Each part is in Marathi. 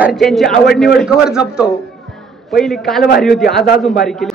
घरच्यांची आवड निवड कवर जपतो. पहिली काल भारी होती, आज अजून भारी केली.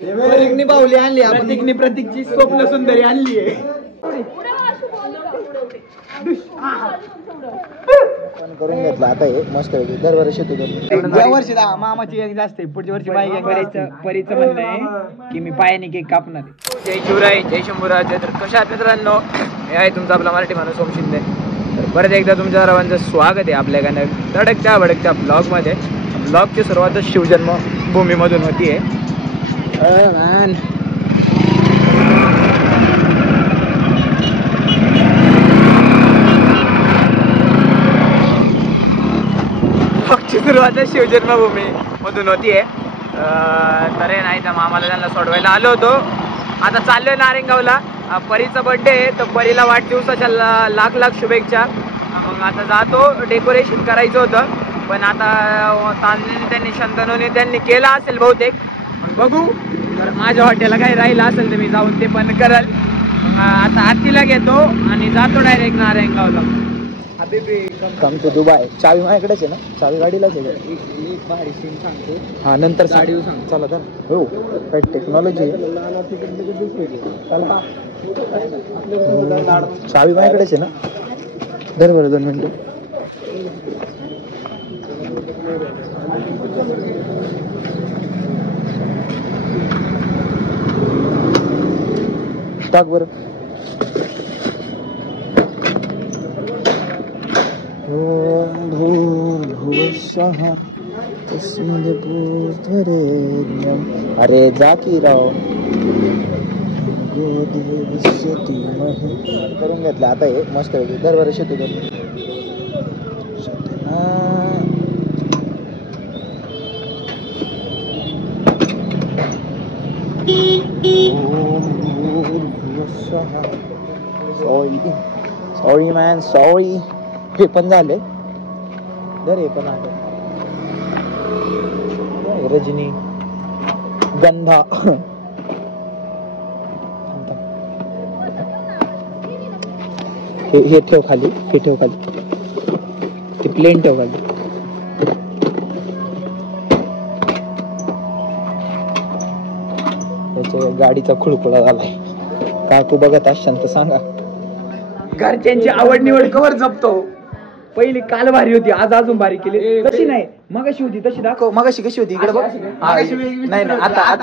प्रतीकनी बाहुली आणली, प्रतीकनी प्रतीकची स्वप्न सुंदरी आणली आहे. करून घेतला आता हे मस्त आहे. दरवर्षी या वर्षी मामाची गँग जास्त आहे, पुढच्या वर्षी माझी गँग. परीचं म्हणणं आहे की मी पायाने केक कापणार आहे. जय शिवराय, जय शंभूराज. तर कशा आहात मित्रांनो? हे आहे तुमचा आपला मराठी माणूस ओम शिंदे. तर परत एकदा तुमच्या सर्वांचं स्वागत आहे आपल्या गाणं धडकच्या भडकच्या ब्लॉगमध्ये. ब्लॉगची सुरुवात शिवजन्मभूमीमधून होती आहे. सुरुवात शिवजन्मभूमी मधून होतीये. तर नाही तर मामाला त्यांना सोडवायला आलो होतो. आता चाललोय नारेंगावला. परीचा बर्थडे आहे, तर परीला वाढदिवसाच्या लाख लाख शुभेच्छा. मग आता जातो, डेकोरेशन करायचं होतं, पण आता त्यांनी शंतनूने त्यांनी केलं असेल बहुतेक. बघू, तर माझ्या हॉटेलला काही राहिलं असेल तर मी जाऊन ते पण करल. आता आत्तीला घेतो आणि जातो डायरेक्ट नारेंगावला. Come to Dubai. चावी माझ्याकडेच आहे ना? चावी गाडीलाच आहे. एक भारी सीन सांगतो, हा नंतर गाडीवर सांग. चला तर. हो काय टेक्नॉलॉजी. चावी माझ्याकडेच आहे ना? धर बरं 2 मिनिटं. टाक बरं. अरे जा की राव. करून घेतला आता हे मस्त आहे. दरवर्षी सॉरी मॅन, सॉरी. हे पण झाले. दर हे पण आले. रजनी गंधा. हे ठेव खाली, हे ठेव खाली, ते प्लेन ठेव खाली. त्याच्या गाडीचा खुळखुळा झालाय. का तू बघत असशान तर सांगा. घरच्यांची आवड निवड कवर जपतो. पहिली काल भारी होती, आज अजून भारी केली. तशी नाही, मगाशी होती तशी दाखव. मगाशी कशी होती इकडे बघ. नाही नाही, आता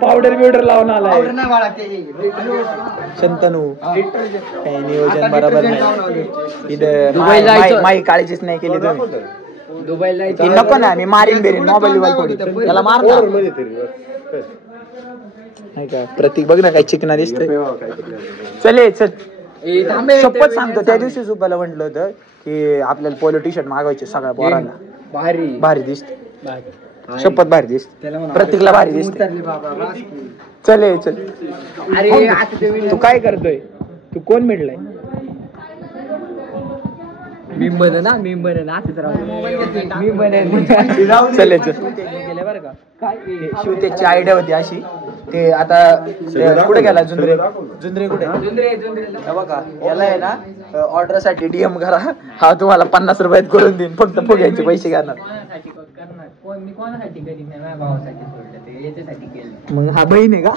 पावडर बिवडर लावून आलाय. शंतनू नियोजन बरोबर नाही. इथं माई काळजीच नाही केली तुम्ही. दुबईला नको ना, मी मारीन बेरीन मोबाईल त्याला मार नाही का. प्रतीक बघ ना काय चिकना दिसतोय. चले चल. शपथ सांगतो, त्या दिवशी सुब्बाला म्हटलं होतं की आपल्याला पोलो टी शर्ट मागवायचे सगळ्या पोरांना. भारी भारी दिसते. शपथ भारी दिसते. प्रतीकला भारी दिसते. चले चल. अरे तू काय करतोय? तू कोण भेटलाय? मी बन ना, मी बन ना. मी बनेन. चले चल. शिवतेची आयडिया होती अशी. ते आता कुठे गेला जुंद्रे? जुंद्रे कुठे? बघा याला आहे ना, ऑर्डर साठी डीएम करा. हा तुम्हाला 50 रुपयात करून देईन, फक्त फुग्याचे पैसे घेणार. मग हा बहीण आहे का?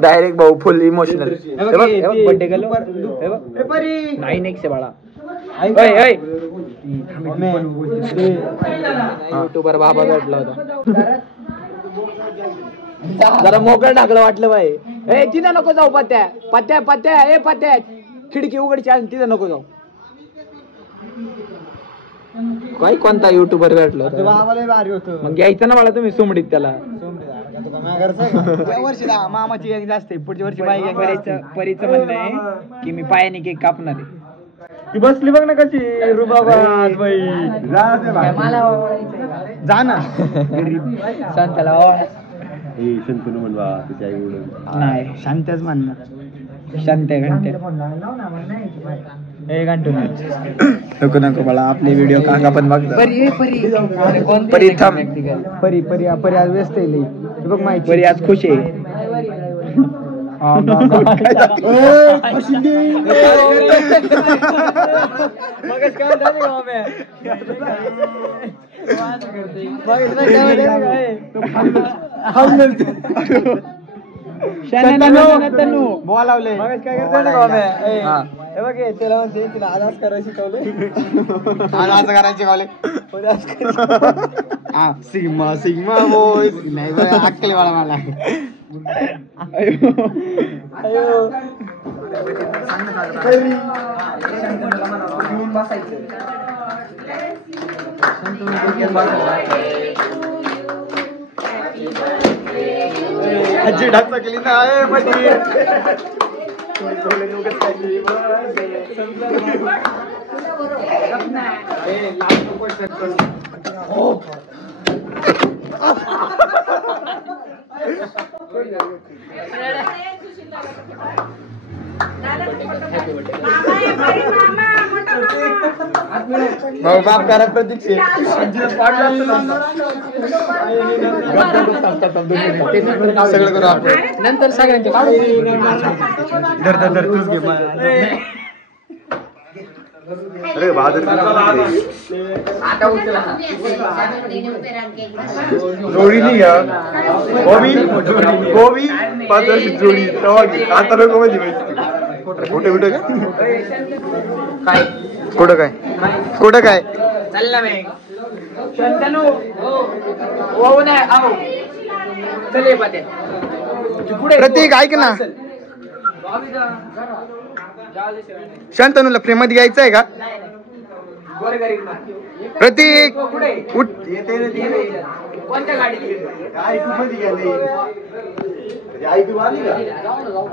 डायरेक्ट भाऊ फुल इमोशनल. बर्थडे गेलो 9x बाळा. युट्यूबर बाबा भेटला होता. जरा मोकळं टाकलं वाटलं बाई. ए तिथं नको जाऊ. पत्त्या पत्त्या पत्त्या, ए पत्त्या खिडकी उघडची आणि तिथं नको जाऊ. काय कोणता युट्यूबर भेटला होता? मग घ्यायचं ना मला तुम्ही सुमडीत त्याला. वर्षी मामाची गँग जास्त आहे, पुढच्या वर्षी माझी गँग. परीचं म्हणणं आहे की मी पायाने केक कापणार आहे. ती बसली बघ ना कशी रुबाबात बाई. जा ना शांताला. शंतनू म्हणवा तिच्या आई नाही, शांतच म्हणणार. शांत घंटे नको नको मला आपले व्हिडिओ काका पण बघ. परी थांब. परी परी परी आज व्यस्त आहे. बघ माहिती, परी आज खुश आहे. बोलावले काय करते त्याला म्हणते तिला आज करायला शिकवले आज करायला शिकवले सिग्मा सिग्मा बॉय नाही अक्कल वाला मला आजी ढाचा केली ना आहे मध्ये भाऊ बाप करा प्रतीक्षे सगळं करू आपण नंतर सगळ्यांचे धर तूच घे अरे बहादुर जोडी नाही घ्या गोबी 5 वर्ष जोडी आता नको म्हणजे कुठे कुठे काय कुठं काय कुठं काय चालला मी शंतनू वाहू नाही आओ चले पाते प्रतीक ऐक ना शांतनूला प्रेमात घ्यायचं आहे का प्रतीक उठ कोणत्या गाडी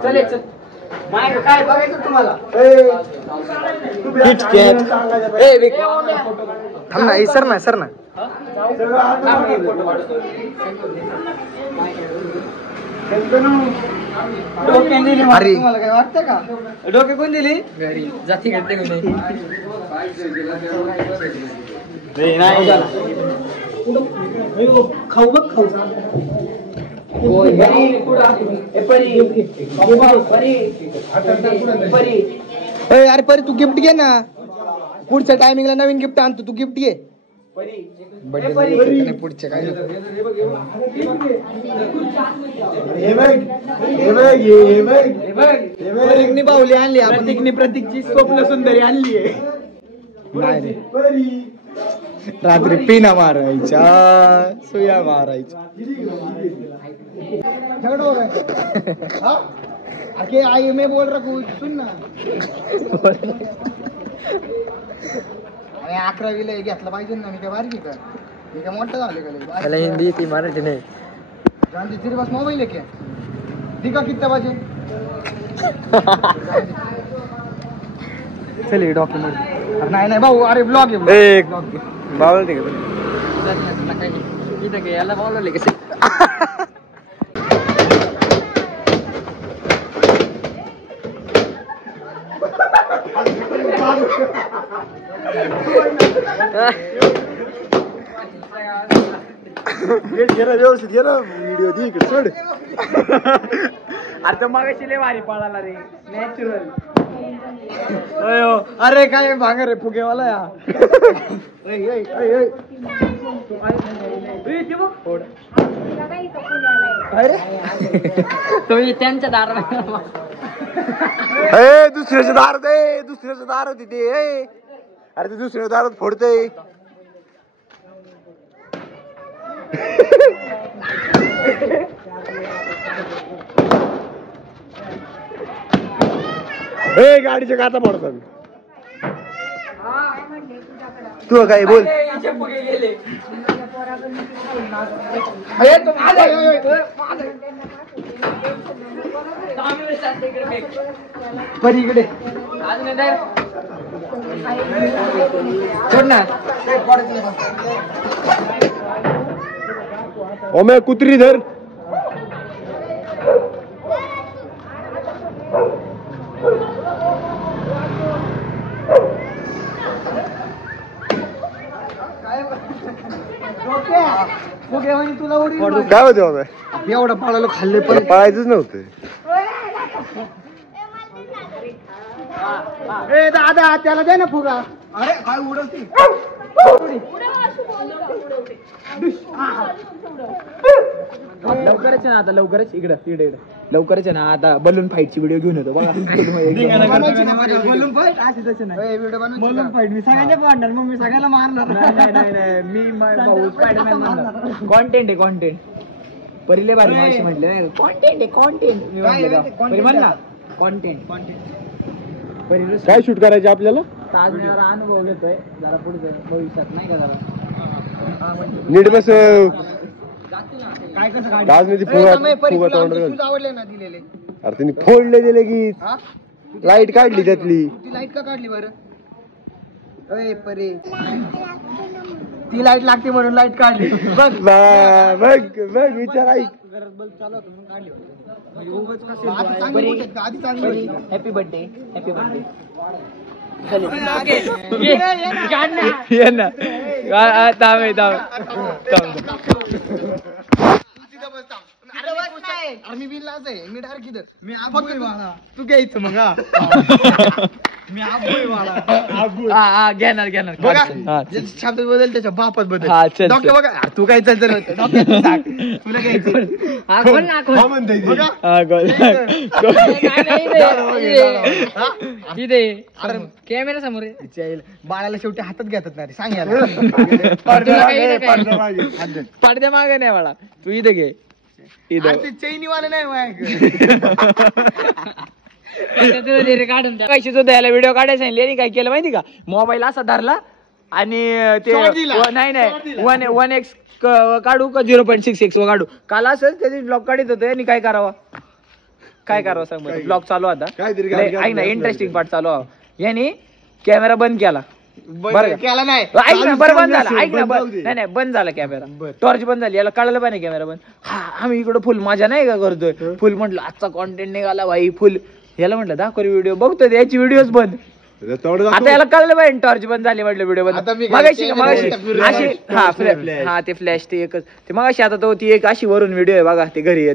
चले चल काय बघायचं तुम्हाला थांब ना सर ना सर ना अरे काय वाटतं का डोके कोण दिली घरी जाती घडते खाऊ बघ खाऊ अरे परी तू गिफ्ट घे ना पुढच्या टायमिंगला नवीन गिफ्ट आणतो तू गिफ्ट घे पुढच्या काय बाहुली आणली आपण प्रतीकची स्वप्न सुंदरी आणली आहे रात्री पिना मारायच्या सुया मारायच्या आई मैं बोल रहा हूँ सुन ना 11वीला घेतला पाहिजे ना मी काय बारकी का मी काय मोठं झाले का त्याला हिंदी ती मराठी नाही जानती तेरे पास मोबाइल है क्या दिखा कितना बजे चलिए डॉक्युमेंट अरे नाही भाऊ अरे ब्लॉग आहे बावल ठीक आहे याला बोलवले कसे व्यवस्थित घे ना व्हिडिओ दे इकडे सोड आता मगाशी लय भारी पळाला रे नॅचरल अरे काय भांगर रे फुगेवाला या तुम्ही त्यांच्या दारात दुसऱ्याच्या दारात दुसऱ्याच्या दारात तिथे अरे ते दुसऱ्या दारात फोडते गाडीच्या काचा पडतात तू काय बोल परी इकडे सोड ना ओमे कुत्री धर काय होते एवढं पाळायला खाल्ले पण पाळायचंच नव्हतं ए दादा त्याला दे ना फुगा. अरे काय उडवते. लवकरच आहे ना आता, लवकरच इकडं इकडे लवकरच आहे ना आता बलून फाईटची व्हिडिओ घेऊन येतो बघा. बलून फाईट अशी तशी नाही, बलून फाईट मी सगळ्यांना मारणार, मग मी सगळ्याला मारणार. नाही मी भाऊ स्पायडरमॅन मारणार. कॉन्टेंट आहे कॉन्टेंट. पहिले भारी मावशी म्हटले नाही कॉन्टेंट आहे कॉन्टेंट. मी म्हटलं म्हण ना कॉन्टेंट कॉन्टेंट. काय शूट करायचे आपल्याला? ताजनेला अनुभव घेतोय जरा पुढे भविष्यात नाही का जरा नीट बस. काय कसं काढ राजनीती फुगा तोंड आवडले ना दिलेले. अरे त्यांनी फोडले दिले की लाईट काढली त्यातली. ती लाईट का काढली बरं? अय परे ती लाईट लागते म्हणून लाईट काढली. बघ बघ बघ विचार ऐक. बल्ब चालू होता म्हणून काढली. Happy birthday happy birthday. ये ना थांब मी बिनलाच आहे. मी डायरेक्ट इथं मी आबोय वाला तू घ्यायचं मग. मी आबोय वाला घेणार घेणार शब्द बदल त्याच्या बापात बदल. डॉक्टर बघा तू काय चालतं तुला घ्यायचं कॅमेरा समोर बाळाला शेवटी हातात घेतात ना रे सांगायला. पडद्या मागे नाही बाळा तू इथे घे. चैनीवाला नाही पैसे सुद्धा याला व्हिडिओ काढायला सांगितले आणि काय केलं माहिती का, मोबाईल असा धरला आणि ते नाही 1x काढू का 0.66 काढू. काल असंच त्याची ब्लॉग काढत होते आणि काय करावं सांग बरं. ब्लॉग चालू आता ऐक ना इंटरेस्टिंग पार्ट चालू आहे. याने कॅमेरा बंद केला बरं केला नाही ऐक ना बरं बंद झाला ऐक ना नाही बंद झाला कॅमेरा. टॉर्च बंद झाली याला कळलं पाहिजे कॅमेरा बंद. हा आम्ही इकडं फुल माझ्या नाही का करतोय फुल म्हटलं आजचा कॉन्टेंट निघाला भाई फुल. याला म्हटलं दाखव व्हिडिओ बघतोय याची व्हिडिओच बंद. आता याला कळलं पाहिजे टॉर्च बंद झाली म्हटलं व्हिडिओ बंद. मगाशी हा ते फ्लॅश ते एकच ते मगाशी आता तो ती एक अशी वरून व्हिडिओ आहे बघा. ते घरी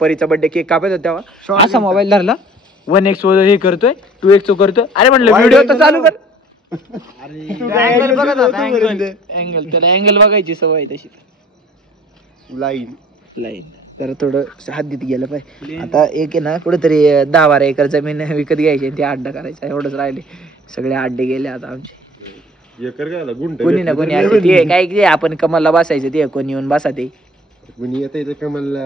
परीचा बर्थडे केक कापत होता तेव्हा असा मोबाईल धरला 1x हे करतोय 2x करतोय. अरे म्हटलं व्हिडिओ तर चालू कर. अँगल त्याला अँगल बघायची सवय तशी. लाईन तर थोडं हद्दीत गेलं पाहिजे. आता एक आहे ना कुठेतरी 10-12 एकर जमीन विकत घ्यायची ती अड्डा करायचा एवढंच राहिले. सगळे अड्डे गेले आता आमचे. कोणी ना कोणी असे ते काय आपण कमलला बसायचं ते कोणी येऊन बसा ते कमलला.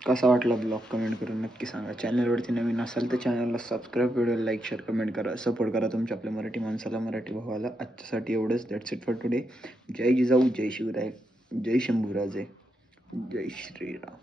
कसा वाटला ब्लॉग कमेंट करून नक्की सांगा. चॅनलवरती नवीन असाल तर चॅनलला subscribe, video like share comment करा, सपोर्ट करा तुमच्या आपल्या मराठी माणसाला मराठी भावाला. आजच्यासाठी एवढंच. That's it for today. जय जिजाऊ जय शिवराय जय शंभूराजे जय श्रीराम.